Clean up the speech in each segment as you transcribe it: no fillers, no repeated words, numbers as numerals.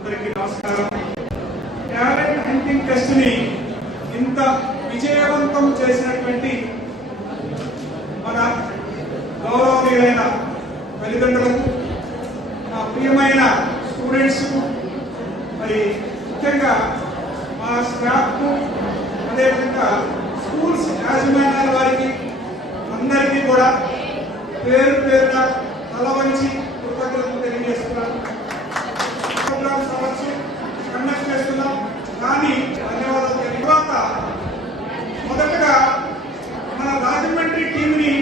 అందరికీ నమస్కారం. Talent hunting test ని ఇంత విజయవంతం చేసినటువంటి మన గౌరవనీయులైన తల్లిదండ్రులకు, మా ప్రియమైన స్టూడెంట్స్ కు, మరి ముఖ్యంగా మా స్టాఫ్ కు, అదేవిధంగా స్కూల్స్ యాజమాన్యాల వారికి అందరికీ కూడా పేరు పేరున తల వంచి కృతజ్ఞతలు తెలియజేస్తున్నాను. ప్రోగ్రామ్స్ అవ్వచ్చు కండక్ట్ చేస్తున్నాం, కానీ ధన్యవాదాలు. తర్వాత మొదటగా మన రాజమండ్రి టీంని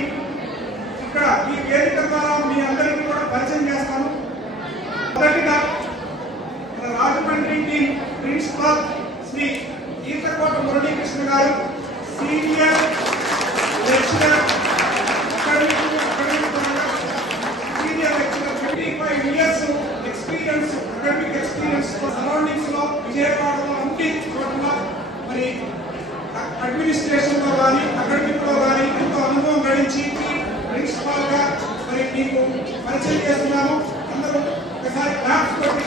ఇక్కడ ఈ వేదిక ద్వారా మీ అందరికీ కూడా పరిచయం చేస్తాను. మొదటిగా మన రాజమండ్రి టీం ప్రిన్సిపాల్ శ్రీ ఈతకోట మురళీకృష్ణ గారు, senior lecturer, senior lecturer, 25 years experience, academic experience surroundings లో విజయవాడలో అన్ని చోట్ల మరి అడ్మినిస్ట్రేషన్ లో కానీ అకాడమిక్ లో కానీ ఎంతో అనుభవం గడించి ప్రిన్సిపాల్ గా మరి మీకు పరిచయం చేస్తున్నాము. అందరూ ఒకసారి క్లాప్స్ కొట్టి